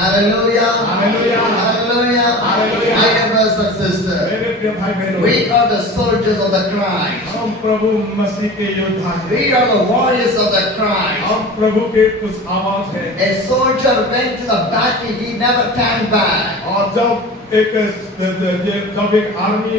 Hallelujah. Hallelujah. Hallelujah. Hallelujah. My dear brothers and sisters, मेरे प्रिय भाई बहनों, we are the soldiers of the Christ. हम प्रभु मसीह के योद्धा हैं। We are the warriors of the Christ. हम प्रभु के कुछ आवाज हैं। A soldier went to the battle, he never turned back. और जब एक आर्मी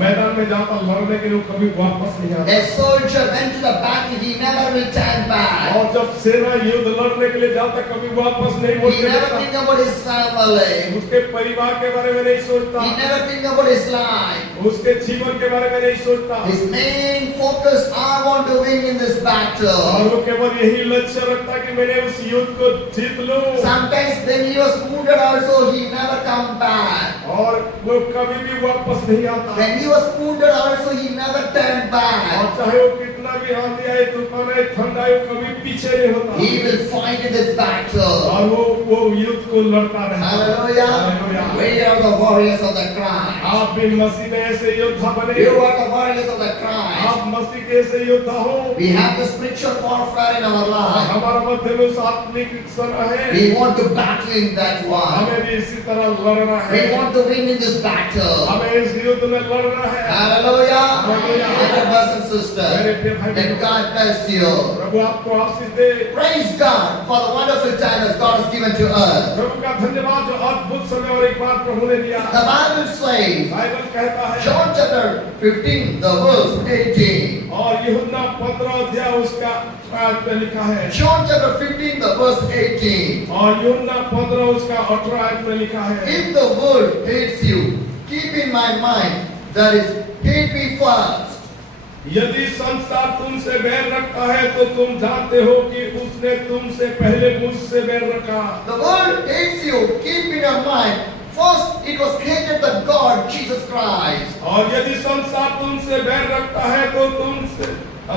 मैदान में जाता लड़ने के लिए कभी वापस नहीं आता। A soldier went to the battle, he never returned back. और जब सेना युद्ध लड़ने के लिए जाता कभी वापस नहीं He मुड़ने never देता। think about his family. उसके परिवार के बारे में नहीं सोचता। He never think about his life. उसके जीवन के बारे में नहीं सोचता। His main focus, I want to win in this और battle. वो केवल यही लक्ष्य रखता कि मैंने उस युद्ध को जीत लूं। Sometimes when he was wounded also, he never come back. और वो कभी भी वापस नहीं आता। When he was wounded also, he never turned और back. चाहे वो कितना भी आंधी आए, तूफान आए, ठंड आए, कभी पीछे नहीं होता। He will fight in this battle. और वो युद्ध को लड़ता रहता है। Hallelujah. Hallelujah. We are the warriors of the Christ. आप भी मसीह में ऐसे योद्धा बने। You are the warriors of the Christ. आप मसीह के ऐसे योद्धा हो। We have the spiritual warfare in our life. हमारा मध्य में उस आत्मिक सना है। We want to battle in that one. हमें भी इसी तरह लड़ना है। We want to win in this battle. हमें इस युद्ध में लड़ना है। Hallelujah. Hallelujah. My dear brothers and sisters, मेरे प्रिय भाई may बहनों, God bless you. प्रभु आपको आशीष दे। Praise God for the wonderful time that God has given to us. प्रभु का धन्यवाद जो अद्भुत समय और एक बार प्रभु ने दिया। The Bible says, बाइबल कहता है John chapter 15, the verse 18. और यूहन्ना 15 अध्याय उसका आयत में लिखा है। John chapter 15, the verse 18. और यूहन्ना 15 उसका 18 आयत में लिखा है। If the world hates you, keep in my mind that is, hate me first. यदि संसार तुमसे बैर रखता है तो तुम जानते हो कि उसने तुमसे पहले मुझसे बैर रखा। The world hates you, keep in your mind. First, it was hated the God, Jesus Christ. और यदि संसार तुमसे बैर रखता है तो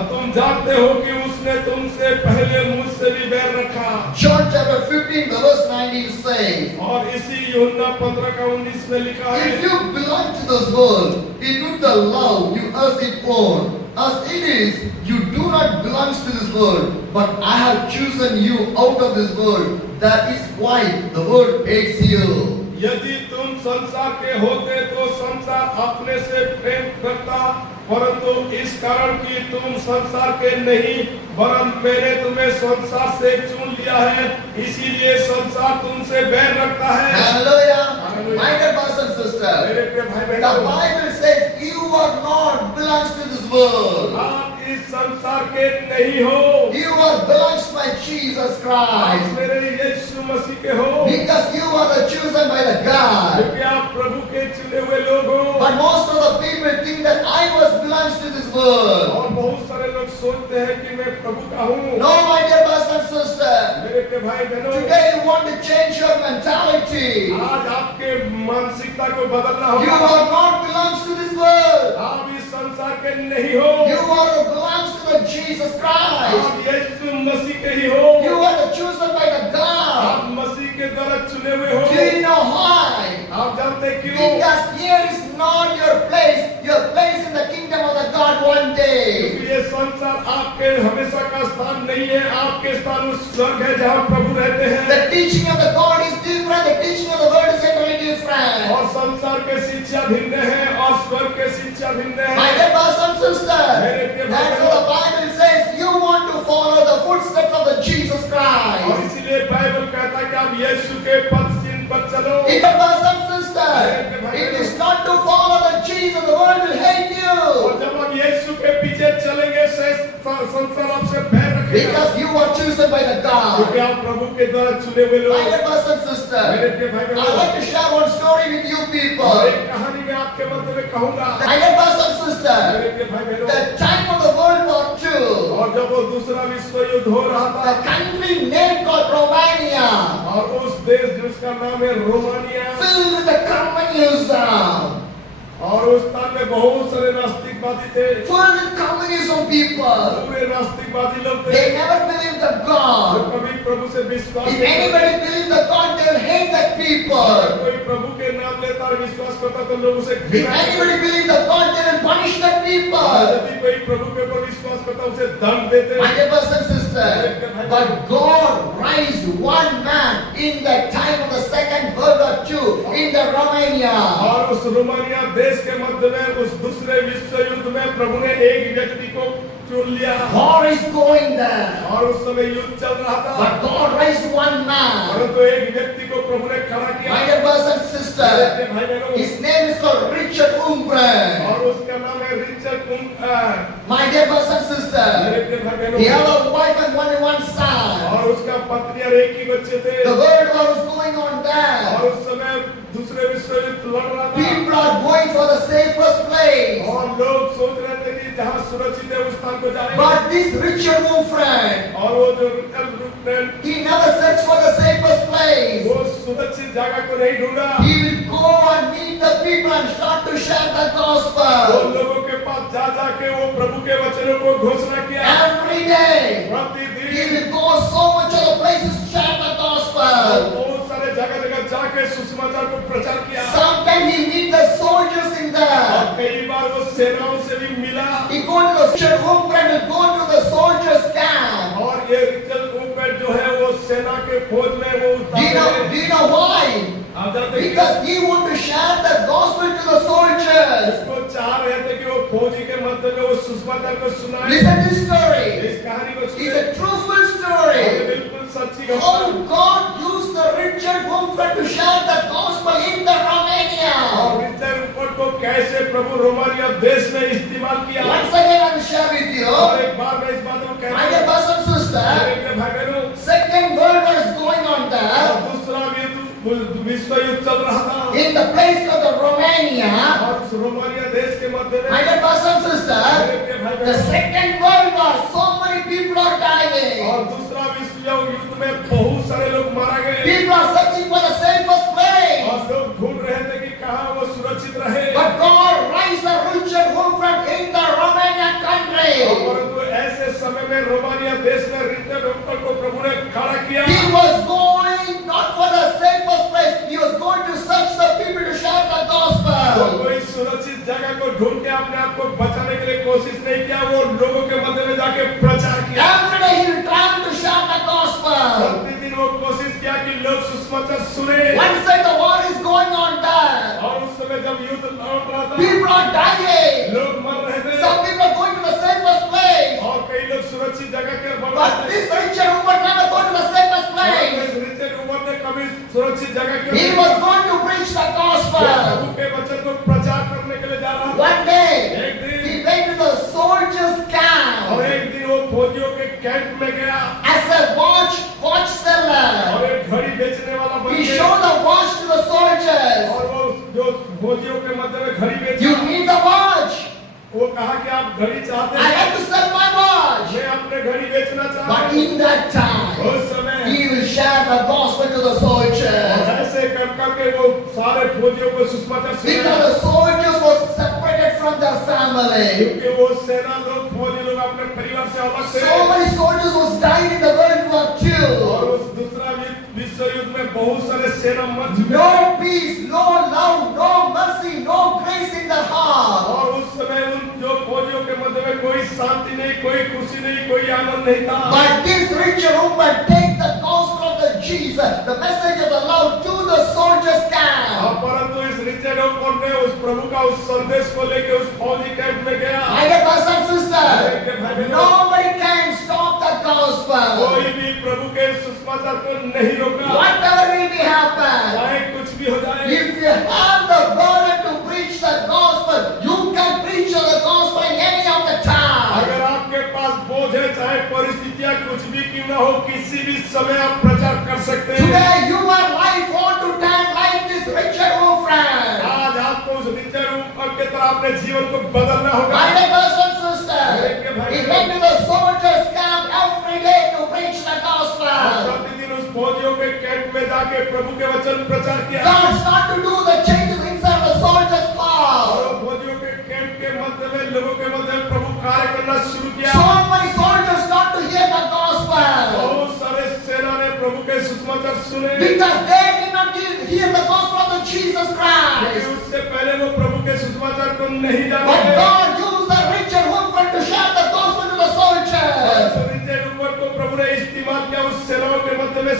तुम जानते हो कि उसने तुमसे पहले मुझसे भी बैर रखा। John chapter 15, the verse 19 says, और इसी यूहन्ना 15 का 19 में लिखा है, if you belong to this world, it would the love you as it own. As it is, you do not belong to this world, but I have chosen you out of this world. That is why the world hates you. यदि तुम संसार के होते तो संसार अपने से प्रेम करता, परंतु इस कारण कि तुम संसार के नहीं वरन मैंने तुम्हें संसार से चुन लिया है, इसीलिए संसार तुमसे बैर रखता है। Hallelujah. Hallelujah. My dear brothers and sisters, मेरे प्रिय भाई the बहनों, Bible says you are not belongs to this world. आप इस संसार के नहीं हो, You are belongs by Jesus आप Christ. मेरे यीशु मसीह के हो, Because you are the chosen by the God. क्योंकि आप प्रभु के चुने हुए लोग हो। But most of the people think that I was belongs to this world. और बहुत सारे लोग सोचते हैं कि मैं प्रभु का हूँ। No, my dear brothers and sisters. मेरे प्रिय भाई बहनों, Today you want to change your mentality. आज आपके मानसिकता को बदलना You होगा। are not belongs to this world. आप इस संसार के नहीं हो, You are belongs to the Jesus Christ. आप यीशु मसीह के ही हो। You are the chosen by the God. आप मसीह के द्वारा चुने हुए हो। Do you know why? आप जानते हैं क्यों? Because here is not your place. Your place in the kingdom of the God one day. क्योंकि ये संसार आपके हमेशा का स्थान नहीं है, आपके स्थान उस स्वर्ग है जहाँ प्रभु रहते हैं। The teaching of the God is different. The teaching of the world is totally different. और संसार के शिक्षा भिन्न है और स्वर्ग के शिक्षा भिन्न My है। dear brothers and sisters, that's what the Bible says. You want to follow the footsteps of the Jesus और Christ. इसीलिए बाइबल कहता है कि आप यीशु के पथ चिन्ह पर चलो। My dear brothers and sisters, it is not to follow the Jesus. The world will hate you. और जब आप यीशु के पीछे चलेंगे संसार आपसे बैर रखेगा। Because you are chosen by the क्योंकि God. आप प्रभु के द्वारा चुने हुए लोग। My dear brothers and मेरे sisters, प्रिय भाई I बहनों, like to share one story with you और people. एक कहानी में आपके मध्य में कहूँगा। My dear brothers and sisters, मेरे प्रिय भाई बहनों, the time of the World War II, और जब वो दूसरा विश्व युद्ध हो रहा the था country name called Romania, और उस देश जिसका नाम है Romania, filled with the communism, और उस स्थान में बहुत सारे नास्तिकवादी थे। full with communism people. पूरे नास्तिकवादी लोग थे They never believed the जो God. कभी प्रभु से विश्वास If नहीं करते। anybody believed the God, they will hate that अगर people. कोई प्रभु के नाम लेता और विश्वास करता तो लोग उसे If घृणा करते। anybody believed the God, they will punish that और people. यदि कोई प्रभु के ऊपर विश्वास करता उसे दंड देते। My dear brothers and sisters, sister, but God raised one man in the time of the Second World War II in the Romania. और उस रोमानिया देश के मध्य में उस दूसरे विश्व युद्ध में प्रभु ने एक व्यक्ति को चुन लिया War is going there, और उस समय युद्ध चल रहा था but God raised one man. परंतु एक व्यक्ति को प्रभु ने खड़ा किया My dear brothers and sisters, मेरे भाई बहनों, his name is called Richard Umbran. और उसका नाम है Richard कुम्पर My dear brothers and sisters, मेरे भाई he had बहनों a wife and only one son. और उसका पत्नी और एक ही बच्चे थे The world war was going on there. और उस समय दूसरे विश्व युद्ध लड़ रहा था People are going for the safest place. और लोग सोच रहे थे कि जहाँ सुरक्षित है उस स्थान को जाएंगे But this Richard Umbran, और वो जो Richard कुम्पर he never searched for the safest place. वो सुरक्षित जगह को नहीं ढूंढा He will go and meet the people and start to share the वो gospel. लोगों के पास जा जाके वो प्रभु के वचनों को घोषणा किया Every day, he प्रतिदिन will go so much of the places to share the gospel. बहुत सारे जगह जगह जाके सुसमाचार को प्रचार किया Sometimes he meet the soldiers in और there. कई बार वो सेनाओं से भी मिला He go to the Richard Umbran will go to the soldiers camp. और ये रिचर्ड कुम्पर जो है वो सेना के फौज में वो Do you know why? आप जानते हैं Because he want to share the gospel to the soldiers. उसको चाह रहे थे कि वो फौजी के मध्य में वो सुसमाचार को सुनाए Listen to this story. इस कहानी को It's सुने a truthful और story. बिल्कुल सच्ची How घटना God used the Richard Umbran to share the gospel in the Romania. और रिचर्ड कुम्पर को कैसे प्रभु रोमानिया देश में इस्तेमाल किया Once again, I will share with you. और एक बार मैं इस बात को कहता My dear हूं brothers and sisters, मेरे भाई बहनों Second World War is going on और there. दूसरा विश्व युद्ध चल रहा था In the place called the Romania, और उस रोमानिया देश के मध्य में my dear brothers and sisters, मेरे भाई the बहनों Second World War, so many people are dying. और दूसरा विश्व युद्ध में बहुत सारे लोग मारा गए People are searching for the safest place. और लोग ढूंढ रहे थे कि कहाँ वो सुरक्षित रहे But God raised the Richard Umbran in the Romanian country. परंतु ऐसे समय में रोमानिया देश में रिचर्ड कुम्पर को प्रभु ने खड़ा किया He was going not for the safest place, he was going to search the people to share the वो gospel. कोई सुरक्षित जगह को ढूंढ के अपने आप को बचाने के लिए कोशिश नहीं किया वो लोगों के मध्य में जाके प्रचार किया Every day he will travel to share the gospel. प्रतिदिन वो कोशिश किया कि लोग सुसमाचार सुने One side the war is going on there. और उस समय जब युद्ध लड़ रहा था People are dying. लोग मर रहे थे Some people are going to the safest place. और कई लोग सुरक्षित जगह के बढ़ But रहे this थे Richard Umbran never go to the safest place. Richard Kumpar ने कभी सुरक्षित जगह के He was going to preach the gospel. प्रभु के वचन को प्रचार करने के लिए जा रहा था One day, एक दिन he went to the soldiers' और camp एक दिन वो फौजियों के कैंप में गया as a watch seller. और एक घड़ी बेचने वाला बन He गया showed the watch to the soldiers. और वो जो फौजियों के मध्य में घड़ी बेचा You need the watch. वो कहा कि आप घड़ी चाहते I हैं like to sell my watch. मैं अपने घड़ी बेचना चाहता But हूँ in that time, उस समय he will share the gospel to the और soldiers. ऐसे कर करके वो सारे फौजियों को सुसमाचार Because सुनाया the soldiers were separated from their family. क्योंकि वो सेना लोग फौजी लोग अपने परिवार से अलग थे So many soldiers was dying in the World War और II. उस दूसरा विश्व युद्ध में बहुत सारे सेना मर चुके No peace, no love, no mercy, no grace in the heart. और उस समय उन जो फौजियों के मध्य में कोई शांति नहीं कोई खुशी नहीं कोई आनंद नहीं था But this Richard Umbran take the gospel of the Jesus, the message of the love to the soldiers' camp. परंतु इस रिचर्ड कुम्पर ने उस प्रभु का उस संदेश को लेकर उस फौजी कैंप में गया My dear brothers and sisters, nobody can stop the gospel. कोई भी प्रभु के सुसमाचार को नहीं रोका Whatever will be happen, चाहे कुछ भी हो जाए if you have the burden to preach the gospel, you can preach the gospel in any of the time. अगर आपके पास बोझ है चाहे परिस्थितियां कुछ भी क्यों ना हो किसी भी समय आप प्रचार कर सकते हैं Today your life want to turn like this Richard Umbran. आज आपको उस रिचर्ड कुम्पर के तरह अपने जीवन को बदलना होगा My dear brothers and sisters, he went to the soldiers' camp every day to preach the और gospel. प्रतिदिन उस फौजियों के कैंप में जाके प्रभु के वचन प्रचार किया God started to do the changes inside the soldiers' और heart. वो फौजियों के कैंप के मध्य में लोगों के मध्य में प्रभु कार्य करना शुरू किया So many soldiers start to hear the gospel. बहुत सारे सेना ने प्रभु के सुसमाचार सुने Because they did not hear the gospel of the Jesus क्योंकि Christ. उससे पहले वो प्रभु के सुसमाचार को नहीं But जानते God used the Richard Umbran to share the gospel to the soldiers. Richard Kumpar को प्रभु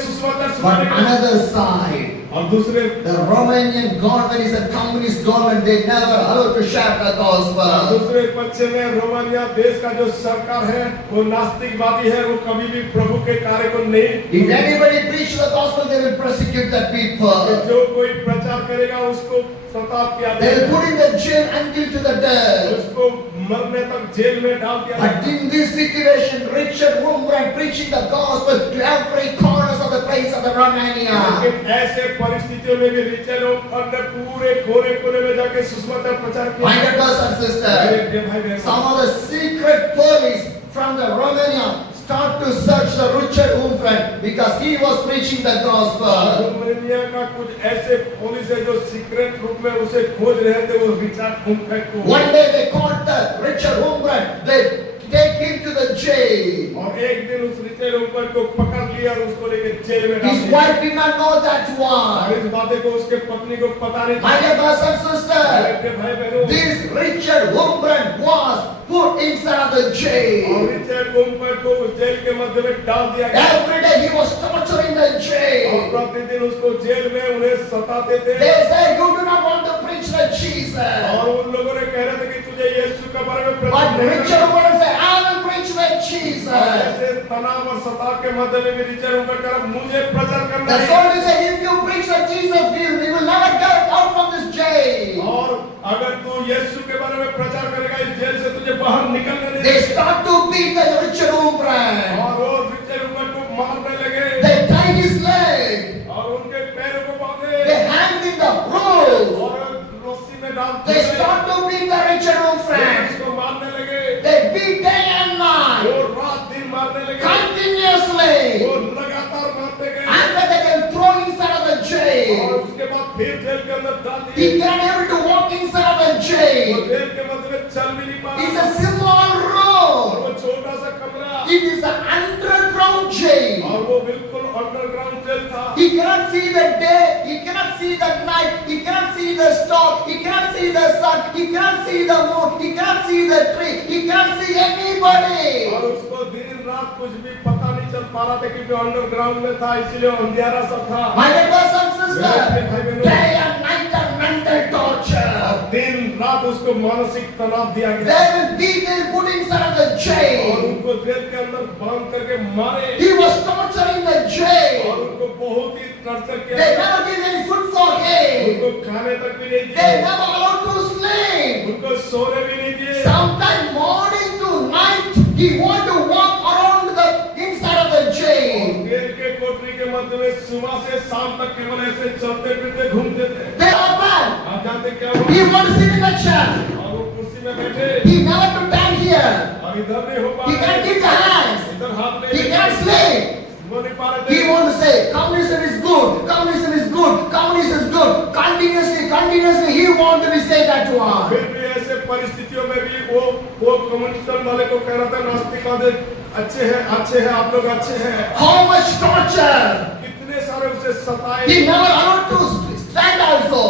सुसमाचार But सुनाने के लिए। another side, और दूसरे the Romanian government is a communist government. They never allowed to share the gospel. दूसरे पक्ष में रोमानिया देश का जो सरकार है वो नास्तिकवादी है, वो कभी भी प्रभु के कार्य को नहीं, If anybody preach the gospel, they will persecute the people. जो कोई प्रचार करेगा उसको सताव किया They will जाएगा, put in the jail until to the death. उसको मरने तक जेल में डाल दिया But जाएगा। in this situation, Richard Wurmbrand preaching the gospel to every corners of the place of the Romania. लेकिन ऐसे परिस्थितियों में भी रिचर्ड ओमफोर्ड ने पूरे कोने कोने में जाके सुसमाचार प्रचार My किया। dear brothers and मेरे sisters, प्रिय भाई बहन, some of the secret police from the Romania start to search the Richard Wurmbrand because he was preaching the gospel. Romania का कुछ ऐसे पुलिस है जो सीक्रेट रूप में उसे खोज रहे थे, वो रिचर्ड ओमफोर्ड को। One day they caught the Richard Wurmbrand. They take him to the jail. और एक दिन उस रिचर्ड ओमफोर्ड को पकड़ लिया और उसको लेके जेल में डाल His दिया। wife did not know that और one. इस बातें को उसके पत्नी को पता नहीं My था। dear brothers and मेरे sisters, प्रिय भाई बहनों, this Richard Wurmbrand was put inside of the और jail. रिचर्ड ओमफोर्ड को उस जेल के मध्य में डाल दिया गया। Every day he was tortured in the और jail. प्रतिदिन उसको जेल में उन्हें सताते थे। They say you do not want to preach the Jesus. और उन लोगों ने कह रहे थे कि तुझे यीशु के बारे में But प्रचार नहीं Richard करना। Wurmbrand said, I will preach the और Jesus. ऐसे तनाव और सताव के मध्य में भी रिचर्ड ओमफोर्ड कह रहा, मुझे प्रचार करना The है। soldier said, if you preach the Jesus, we will never get out from this jail. और अगर तू यीशु के बारे में प्रचार करेगा, इस जेल से तुझे बाहर निकलने नहीं They देंगे। start to beat the Richard Wurmbrand. और वो रिचर्ड ओमफोर्ड को मारने लगे They tie his leg. और उनके पैरों को बांधे They hang in the rope. और रस्सी में डाल They दिए। start to beat the Richard Wurmbrand. उसको मारने लगे, They beat day and night. वो रात दिन मारने लगे, Continuously. वो लगातार मारते गए। After that, they throw inside of the और jail. उसके बाद फिर जेल के अंदर डाल दिए। He cannot able to walk inside of the वो jail. जेल के मध्य में चल भी नहीं पा It's रहा a small और room. वो छोटा सा कमरा It is an underground jail. और वो बिल्कुल अंडरग्राउंड जेल था। He cannot see the day, he cannot see the night, he cannot see the star, he cannot see the sun, he cannot see the moon, he cannot see the tree, he cannot see anybody. और उसको दिन रात कुछ भी पता नहीं चल पा रहा था क्योंकि अंडरग्राउंड में था, इसलिए अंधेरा सब था। My dear brothers and sisters, day and night are mental और torture. दिन रात उसको मानसिक तनाव दिया They गया will beat him, put inside of the और jail. उनको जेल के अंदर बांध करके मारे He was tortured in the और jail. उनको बहुत ही टॉर्चर They किया। never give any food for him. उनको खाने तक भी नहीं They दिए, never allowed to sleep. उनको सोने भी नहीं दिए। Sometime morning to night, he want to walk around the inside of the और jail. जेल के कोठरी के मध्य में सुबह से शाम तक केवल ऐसे चलते फिरते घूमते थे। They are bad. आप जानते क्या He हुआ? want to sit in the chair. और वो कुर्सी में बैठे He never to stand here. और इधर नहीं हो पा He can't रहे, keep the hands. इधर हाथ नहीं He ले can't पा sleep. वो नहीं पा रहे He थे। want to say communism is good. Communism is good. Communism is good. Continuously, he want to be say that one. फिर भी ऐसे परिस्थितियों में भी वो कम्युनिज्म वाले को कह रहा था, नास्तिकवादी अच्छे हैं, आप लोग अच्छे हैं। How much torture. कितने सारे उसे सताए He never allowed to stand also.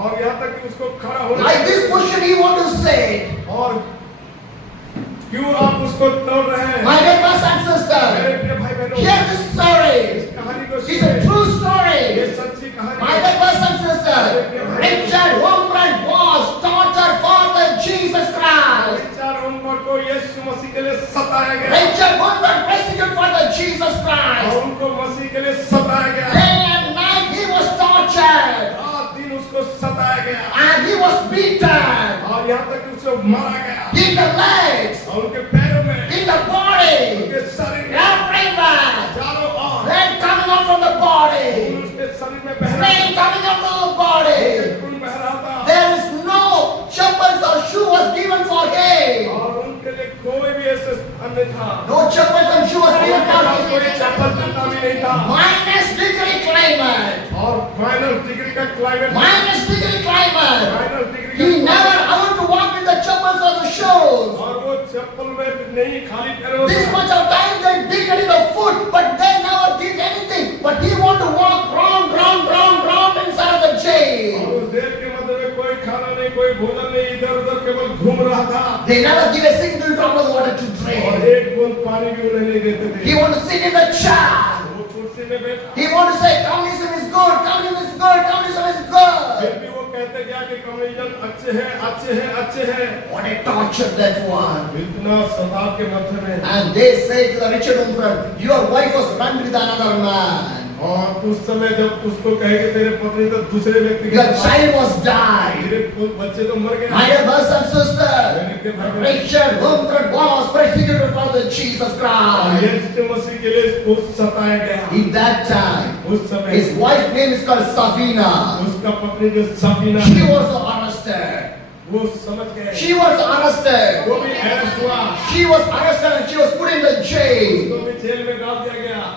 और यहाँ तक कि उसको खड़ा होने Like this question he want to say. और क्यों आप उसको तोड़ रहे हैं? My dear brothers and मेरे sisters, प्रिय भाई बहनों, hear this story. इस कहानी को It's a सुनिए। true ये story. सच्ची कहानी My है। dear brothers and sisters, Richard Wurmbrand was tortured for the Jesus Christ. Richard Omford को यीशु मसीह के लिए सताया गया Richard Wurmbrand persecuted for the Jesus और Christ. उनको मसीह के लिए सताया गया। Day and night he was tortured रात दिन उसको सताया गया and he was beaten और यहाँ तक कि उसे मारा गया in the legs, और उनके पैरों में, in the body, उनके शरीर में, everywhere. चारों ओर Blood coming out from the body. खून उसके शरीर में बह रहा Rain था, coming out from the body. खून बह रहा था There is no chappals or shoe was given for him. और उनके लिए कोई भी ऐसे स्थान नहीं था। No chappals and shoe was given उनके for पास कोई him. चप्पल जूता भी नहीं था Minus degree climate. और फाइनल डिग्री का climate, Minus degree climate. Final decree He का never allowed to walk with the chappals or the shoes. और वो चप्पल में नहीं, खाली पैरों This में। much of time they dig into the foot, but they never did anything. But he want to walk round inside of the और jail. उस jail के मध्य में कोई खाना नहीं, कोई भोजन नहीं, इधर उधर केवल घूम रहा था They never give a single drop of water to और drink. एक बूंद पानी भी उन्हें नहीं देते थे। He want to sit in the chair. वो कुर्सी में बैठ He wanted to say communism is good, communism is good, communism is फिर good. भी वो कहते क्या कि कम्युनिज्म अच्छे हैं, अच्छे हैं, अच्छे हैं। What a torture that one. इतना सताव के मध्य में, And they say to the Richard Umfran, your wife was run with another man. और उस समय जब उसको कहे कि तेरे पत्नी तो दूसरे व्यक्ति के Your साथ, child was died. तेरे बच्चे तो मर गए। My dear brothers and sisters, Richard Umfran was persecuted for the Jesus और Christ. यीशु मसीह के लिए उसको सताया गया। In that time, उस समय his wife's name is called Safina. उसका पत्नी जो सफीना, She was arrested. वो समझ गए, She was arrested. वो भी अरेस्ट हुआ, She was arrested and she was put in the jail. उसको भी जेल में डाल दिया गया।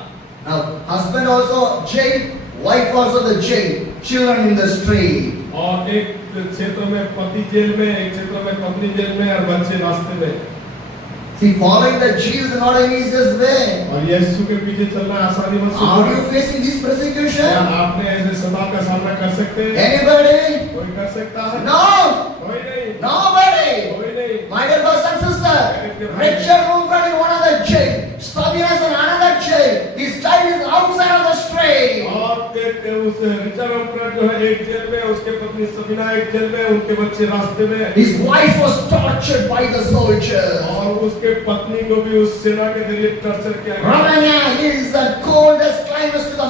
Now, husband also jail, wife also the jail, children in the street. और एक क्षेत्र में पति जेल में, एक क्षेत्र में पत्नी जेल में और बच्चे रास्ते में। See, following the Jesus is not an easiest way. और यीशु के पीछे चलना आसानी मत Are you समझो। facing this क्या persecution? आपने ऐसे सताव का सामना कर सकते हैं? Anybody? कोई कर सकता है? No. कोई नहीं, Nobody. कोई नहीं। My dear brothers and sisters, Richard Umfran in one of the jail, Sabina is in another jail. His child is outside of the street. और एक उस रिचर्ड ओमफ्रेड जो है एक जेल में, उसके पत्नी सबीना एक जेल में, उनके बच्चे रास्ते में। His wife was tortured by the soldiers. और उसके पत्नी को भी उस सेना के जरिए टॉर्चर किया गया। Romania is the coldest climate to the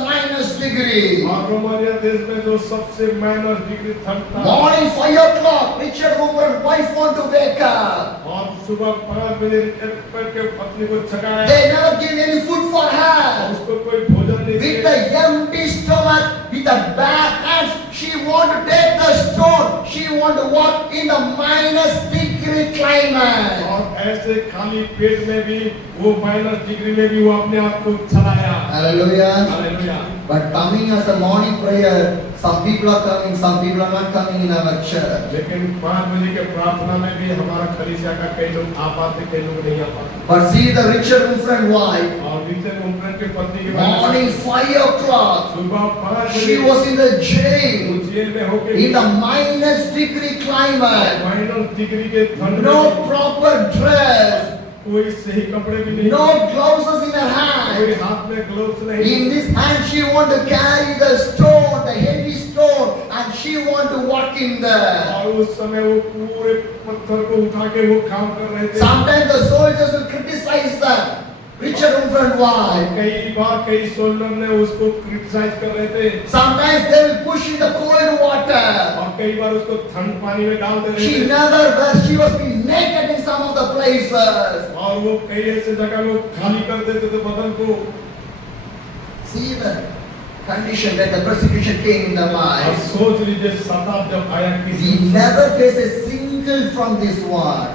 -degree. और रोमानिया देश में जो सबसे -डिग्री ठंड था। Morning 5 o'clock, Richard Umfran's wife want to wake up. और सुबह 5 बजे रिचर्ड के पत्नी को जगाया। They never give any food for और her. उसको कोई भोजन नहीं With दिया। the empty stomach, with the bare hands, she want to take the stone. She want to walk in the -degree climate. और ऐसे खाली पेट में भी वो -डिग्री में भी वो अपने आप को चलाया। Hallelujah. Hallelujah. But coming as a morning prayer, some people are coming, some people are not coming in our church. लेकिन 5 बजे के प्रार्थना में भी हमारा कलीसिया का कई लोग आ पाते, कई लोग नहीं आ पाते। But see the Richard Umfran wife, और रिचर्ड ओमफ्रेड के पत्नी के बारे में morning 5 o'clock, सुबह 5 she बजे was in the वो jail जेल में होके in the -degree climate. -Degree के ठंड No में proper dress, कोई सही कपड़े भी नहीं, no gloves in her कोई hand. हाथ में ग्लव्स नहीं। In this hand she want to carry the stone, the heavy stone, and she want to walk in there. और उस समय वो पूरे पत्थर को उठा के वो काम कर रहे थे। Sometimes the soldiers will criticize the Richard Umfran wife. कई बार कई सोल्जर ने उसको क्रिटिसाइज कर रहे थे। Sometimes they will push in the cold water. और कई बार उसको ठंड पानी में डाल दे रहे She थे। never was, she was being naked in some of the places. और वो कई ऐसे जगह लोग खाली कर देते थे बदन को। See the condition that the persecution came in their और lives. सोच लीजिए सताव जब आया We किसी, never face a single from this one.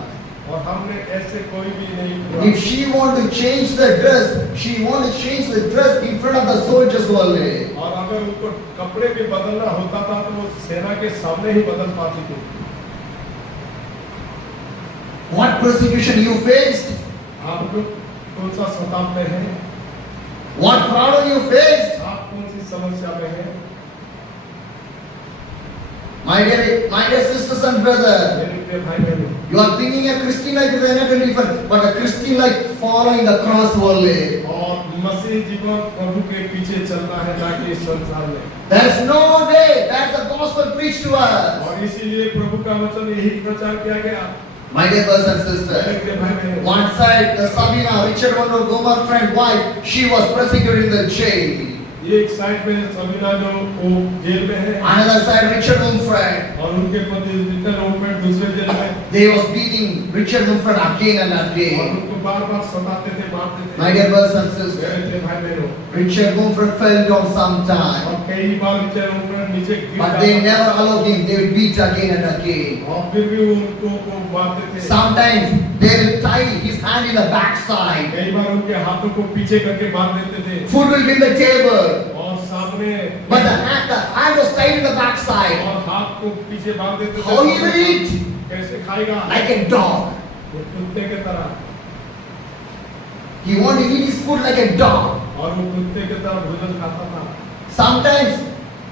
और हमने ऐसे कोई भी नहीं If हुआ। she want to change the dress, she want to change the dress in front of the soldiers only. और अगर उनको कपड़े भी बदलना होता था तो वो सेना के सामने ही बदल पाती थी। What persecution you faced? आप लोग कौन सा सताव में हैं? What problem you faced? आप कौन सी समस्या में हैं? My dear sisters and brothers, मेरे प्रिय भाई बहनों, you are thinking a Christian life is anything different, but a Christian life following the cross only. और मसीह जीवन प्रभु के पीछे चलना है ना कि इस संसार में। There's no way that the gospel preached to us. और इसीलिए प्रभु का वचन यही प्रचार किया गया। My dear brothers and मेरे sisters, प्रिय भाई बहनों, one side the Sabina, Richard Umfran's friend wife, she was persecuted in the jail. एक साइड में सबीना जो वो जेल में है, Another side Richard Umfran, और उनके पति रिचर्ड ओमफ्रेड दूसरे जेल में, they was beating Richard Umfran again and और again. उनको बार-बार सताते थे, मारते थे। My dear brothers and मेरे sisters, प्रिय भाई बहनों, Richard Umfran fell down sometime, और कई बार रिचर्ड ओमफ्रेड नीचे गिर but they जाता never allowed him. They would beat again and again. था, और फिर भी वो उनको को मारते थे। Sometimes they will tie his hand in the backside. कई बार उनके हाथों को पीछे करके मार देते थे, Food will be in the table, और सामने but the hand was tied in the backside. और हाथ को पीछे बांध देते थे। How he will eat? कैसे खाएगा? Like a dog. वो कुत्ते के तरह, He want to eat his food like a dog. और वो कुत्ते के तरह भोजन खाता था। Sometimes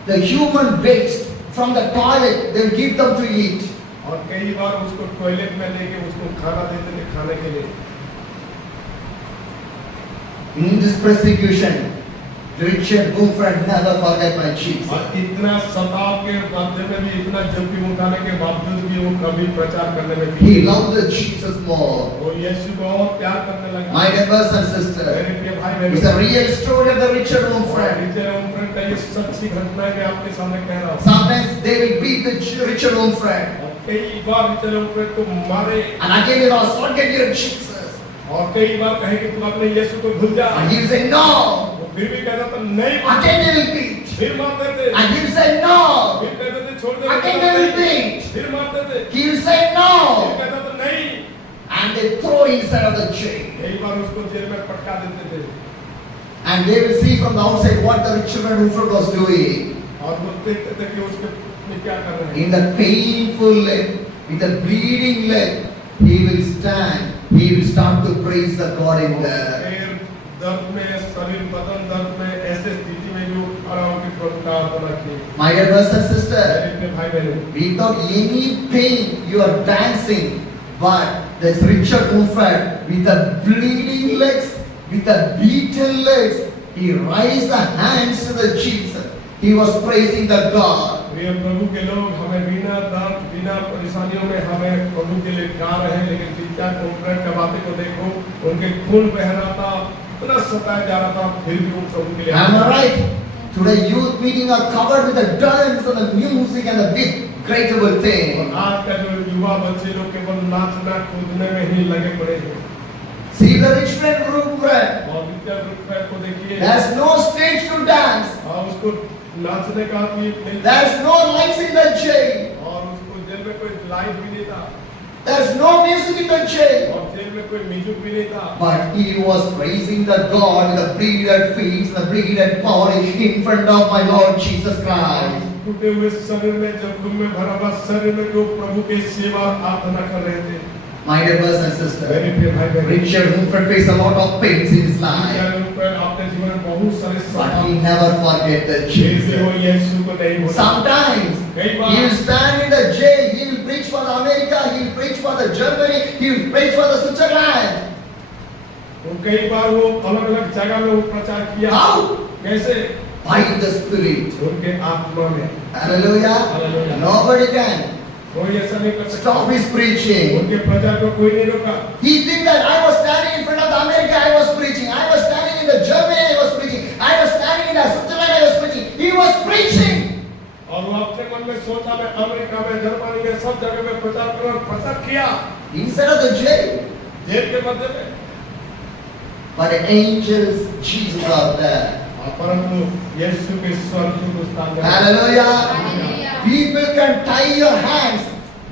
the human waste from the toilet they will give them to eat. और कई बार उसको टॉयलेट में लेके उसको खाना देते थे खाने के लिए। In this persecution, Richard Mumford never forget my Jesus. और इतना सताव के मध्य में भी, इतना जोखिम उठाने के बावजूद भी वो कभी प्रचार करने में He भी loved the Jesus more. वो यीशु को और प्यार करने लगा। My dear brothers and sisters, मेरे प्रिय भाई बहनों, it's a real story of the Richard Mumford. Richard Umfred का ये सच्ची घटना है कि आपके सामने कह रहा हूँ। Sometimes they will beat the Richard Mumford. और कई बार रिचर्ड उमफ्रेड को मारे And again they will forget your Jesus. और कई बार कहे कि तुम अपने यीशु को भूल जा। And he will say no. वो फिर भी कहता था नहीं, Again they will beat. फिर मारते थे। And he will say no. फिर कहते थे छोड़ दे, Again they will beat. फिर मारते थे। He will say फिर no. कहता था नहीं। And they throw inside of the jail. कई बार उसको जेल में पटका देते थे। And they will see from the outside what the Richard Mumford was doing. और वो देखते थे कि उसके में क्या कर रहे हैं। In the painful leg, with the bleeding leg, he will stand. He will start to praise the God in there. फिर दर्द में, शरीर बदन दर्द में, ऐसे स्थिति में जो खड़ा होकर प्रभु का आराधना की। My dear brothers and sisters, मेरे भाई बहनों, without any pain, you are dancing. But there's Richard Mumford with the bleeding legs, with the beaten legs. He raised the hands to the Jesus. He was praising the God. प्रिय प्रभु के लोग, हमें बिना दर्द, बिना परेशानियों में हमें प्रभु के लिए गा रहे हैं, लेकिन रिचर्ड उमफ्रेड का बातें को देखो, उनके खून बह रहा था, इतना सताया जा रहा था, फिर भी वो प्रभु के लिए। Am I right? Today youth meeting are covered with the dance and the music and the big incredible thing. और आज का जो युवा बच्चे लोग केवल नाचना कूदने में ही लगे पड़े हैं। See the Richard Mumford. और रिचर्ड उमफ्रेड को देखिए, There's no stage to dance. और उसको नाचने का भी नहीं, There's no lights in the jail. और उसको जेल में कोई लाइट भी नहीं था, There's no music in the jail. और जेल में कोई म्यूजिक भी नहीं था। But he was praising the God with the bleeded feet, the bleeded body in front of my Lord Jesus Christ. टूटे हुए शरीर में, जख्म में भरा हुआ शरीर में जो प्रभु के सेवा आराधना कर रहे थे। My dear brothers and मेरे sisters, प्रिय भाई बहन, Richard Mumford faced a lot of pains in his life, Richard Umfred अपने जीवन में बहुत सारे but he never forget the फिर भी वो Jesus. यीशु को नहीं भूला। Sometimes कई he bar will stand in the jail, he will preach for the America, he will preach for the Germany, he will preach for the Switzerland. कई बार वो अलग अलग जगह में वो प्रचार किया। How? कैसे? By the Spirit. उनके आत्मा में। Hallelujah. Hallelujah. Nobody can कोई ऐसा नहीं कर सकता। stop his preaching. उनके प्रचार को कोई नहीं रोका। He think that I was standing in front of the America, I was preaching. I was standing in the Germany, I was preaching. I was standing in the Switzerland, I was preaching. He was preaching. और वो अपने मन में सोचा, मैं America में, Germany में, सब जगह में प्रचार करूं, और प्रचार किया Inside of the jail. Jail के मध्य में। But the angels, Jesus are there. और परंतु यीशु के स्वर्गदूत उस स्थान में। Hallelujah. Hallelujah. People can tie your hands,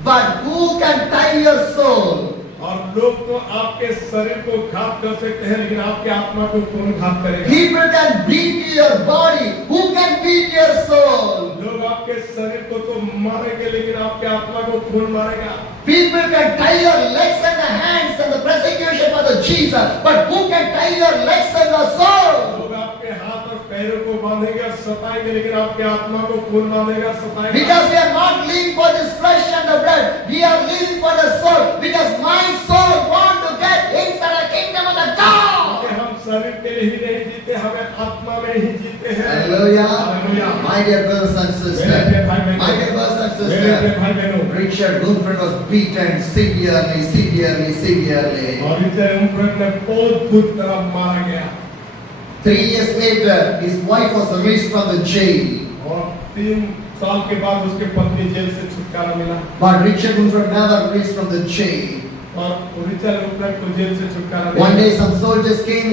but who can tie your soul? और लोग तो आपके शरीर को घात कर सकते हैं, लेकिन आपके आत्मा को कौन घात करेगा? People can beat your body. Who can beat your soul? लोग आपके शरीर को तो मारेंगे, लेकिन आपके आत्मा को कौन मारेगा? People can tie your legs and the hands and the persecution for the Jesus, but who can tie your legs and the soul? लोग आपके हाथ और पैरों को बांधेंगे और सताएंगे, लेकिन आपके आत्मा को कौन बांधेगा, सताएगा? Because we are not living for this flesh and the blood, we are living for the soul. Because my soul want to get inside the kingdom of the God. क्योंकि हम शरीर के लिए ही नहीं जीते, हमें आत्मा में ही जीते हैं। Hallelujah. Hallelujah. My dear brothers and sisters, मेरे प्रिय भाई बहनों, my dear brothers and मेरे प्रिय sisters, भाई बहनों, Richard Mumford was beaten severely. और रिचर्ड उमफ्रेड ने बहुत बुरी तरह मारा गया। 3 years later, his wife was released from the jail. और 3 साल के बाद उसके पत्नी जेल से छुटकारा मिला। But Richard Mumford never released from the jail. और रिचर्ड उमफ्रेड को जेल से छुटकारा One मिला। day some soldiers came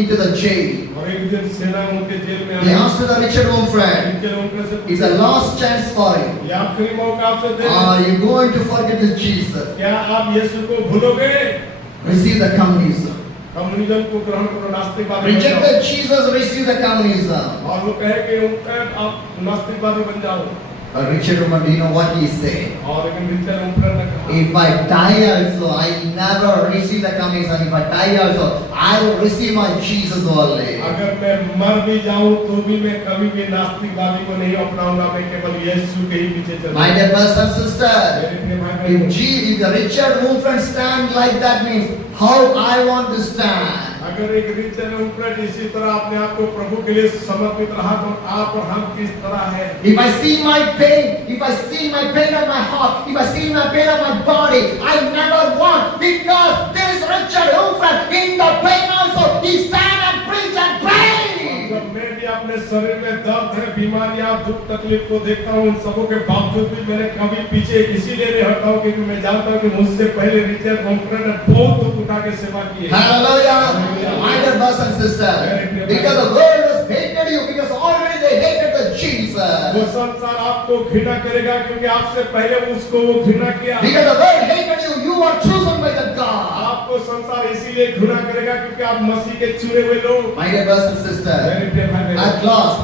into the jail. और एक दिन सेना उनके जेल में They आई। asked the Richard Mumford, Richard Umfred से it's a last chance for you. ये आखिरी मौका आपसे दे। Are you going to forget this Jesus? क्या आप यीशु को भूलोगे? Receive the communism. कम्युनिज्म को ग्रहण करो, नास्तिकवादी बन Reject जाओ। the Jesus, receive the communism. और वो कहे कि उमफ्रेड आप नास्तिकवादी बन जाओ। But Richard Mumford, do you know what he said? और लेकिन रिचर्ड उमफ्रेड ने कहा, If I die also, I never receive the communism. If I die also, I will receive my Jesus only. अगर मैं मर भी जाऊं तो भी मैं कभी भी नास्तिकवादी को नहीं अपनाऊंगा, मैं केवल यीशु के ही पीछे My चलूंगा। dear brothers and sisters, मेरे प्रिय भाई if बहनों, Richard Mumford stand like that means how I want to stand. अगर एक रिच एंड ऊपर इसी तरह अपने आप को प्रभु के लिए समर्पित रहा तो आप और हम किस तरह है? If I see my pain, if I see my pain on my heart, if I see my pain on my body, I never want, because this Richard Hufran, in the pain also, he stand and preach and pray. जब मैं भी अपने शरीर में दर्द है, बीमारियां, दुख तकलीफ को देखता हूँ, उन सबों के बावजूद भी मैंने कभी पीछे इसीलिए नहीं हटता हूँ क्योंकि मैं जानता हूँ कि मुझसे पहले रिचर्ड होमफ्रेंड ने बहुत दुख उठा के सेवा की है। Hallelujah. My dear brothers and sisters, because the world has hated you, because already they hated the Jesus. वो संसार आपको घृणा करेगा क्योंकि आपसे पहले उसको वो घृणा किया। Because the world hated you, you are chosen by the God. आपको संसार इसीलिए घृणा करेगा क्योंकि आप मसीह के चुने हुए लोग। My dear brothers and sisters, मेरे प्रिय भाई बहन, at last,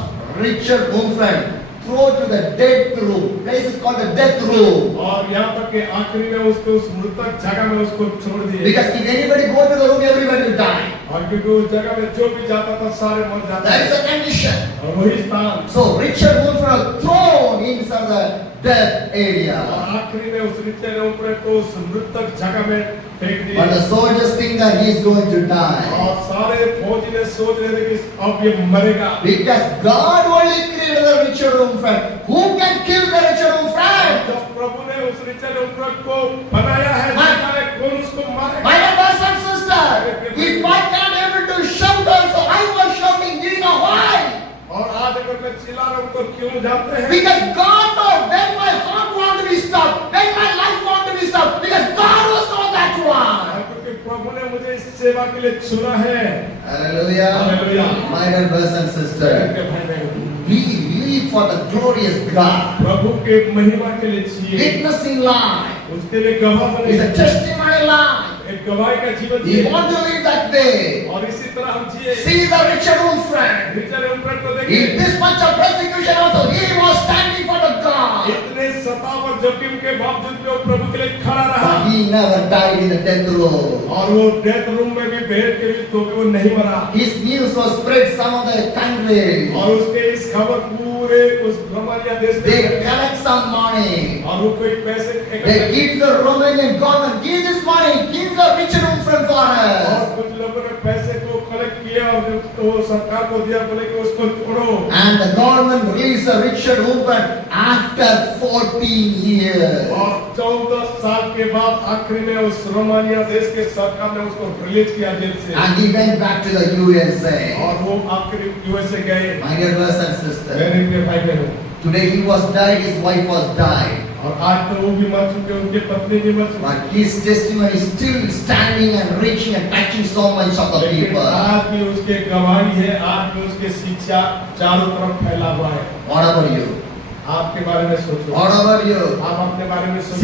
Richard Hufran thrown to the death row. Place is called the death row. और यहाँ तक कि आखिरी में उसको उस मृतक जगह में उसको छोड़ दिए। Because if anybody go to the room, everybody will die. और क्योंकि उस जगह में जो भी जाता था सारे मर जाते That is थे। a condition. और वही स्थान। So Richard Hufran thrown inside the death area. और आखिरी में उस रिचर्ड होमफ्रेंड को उस मृतक जगह में फेंक दिया। But the soldiers think that he is going to die. और सारे फौजी ने सोच रहे थे कि अब ये मरेगा। Because God only created the Richard Hufran. Who can kill the Richard Hufran? जब प्रभु ने उस रिचर्ड होमफ्रेंड को बनाया है, जीता है, कौन उसको मारेगा? My brothers and sisters, if I can't able to shout also, I was shouting, do you know why? और आज अगर मैं चिल्ला रहा हूँ तो क्यों जानते हैं? Because God knows when my heart want to be stopped, when my life want to be stopped, because God was not that one. क्योंकि प्रभु ने मुझे इस सेवा के लिए चुना है। Hallelujah. Hallelujah. My dear brothers and sisters, मेरे भाई बहन, we live for the glorious God. प्रभु के महिमा के लिए जिए, Witnessing life उसके लिए गवाह is बने, a testimony life. एक गवाही का जीवन We जिए want to live that way. और इसी तरह हम जिए। See the Richard Hufran. Richard Homfriend को In देखिए, this much of persecution also, he was standing for the God. इतने सताव और जोखिम के बावजूद भी वो प्रभु के लिए खड़ा रहा But he never died in the death row. और वो डेथ रूम में भी बैठ के भी तो भी वो नहीं मरा। His news was spread some of the countries. और उसके इस खबर पूरे उस रोमानिया देश They में collect some money. और वो कोई पैसे They इकट्ठे give the Romanian government, give this money, give the Richard Hufran for और us. कुछ लोगों ने पैसे को कलेक्ट किया और तो सरकार को दिया, बोले कि उसको छोड़ो। And the government released the Richard Hufran after 14 years. और 14 साल के बाद आखिरी में उस रोमानिया देश के सरकार ने उसको रिलीज किया जेल से And he went back to the USA. और वो आखिरी यूएसए गए। My dear brothers and sisters, मेरे प्रिय भाई बहनों, today he was died, his wife was died. और आज तो वो भी मर चुके, उनकी पत्नी भी मर चुकी। But his testimony is still standing and reaching and touching so much of the लेकिन people. आज भी उसके गवाही है, आज भी उसके शिक्षा चारों तरफ फैला हुआ है। What about you? आपके बारे में सोचो, What about you? आप अपने बारे में सोचो।